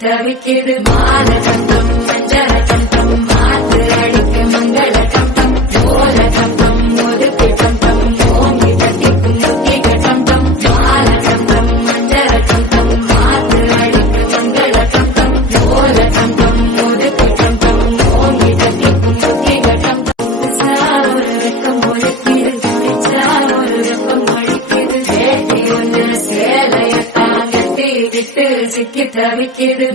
தவிக்குது மால சந்தம் மஞ்சள சந்தம் மாத்து அடிக்க மங்கள சந்தம் ஓல சந்தம் ஒதுக்கு சந்தம் ஓங்கி தட்டிக்கும் முத்திக சந்தம் மால சந்தம் மஞ்சள சந்தம் மாத்து அடிக்க மங்கள சந்தம் ஓல சந்தம் ஒதுக்கு சந்தம் ஓங்கி தட்டிக்கும் முத்திக சந்தம் ஒரு வெக்கம் ஒழிக்குது ஒரு வெப்பம் ஒழிக்குது சேட்டி ஒன்று சேலைய தாங்கட்டி விட்டு சிக்கி தவிக்குது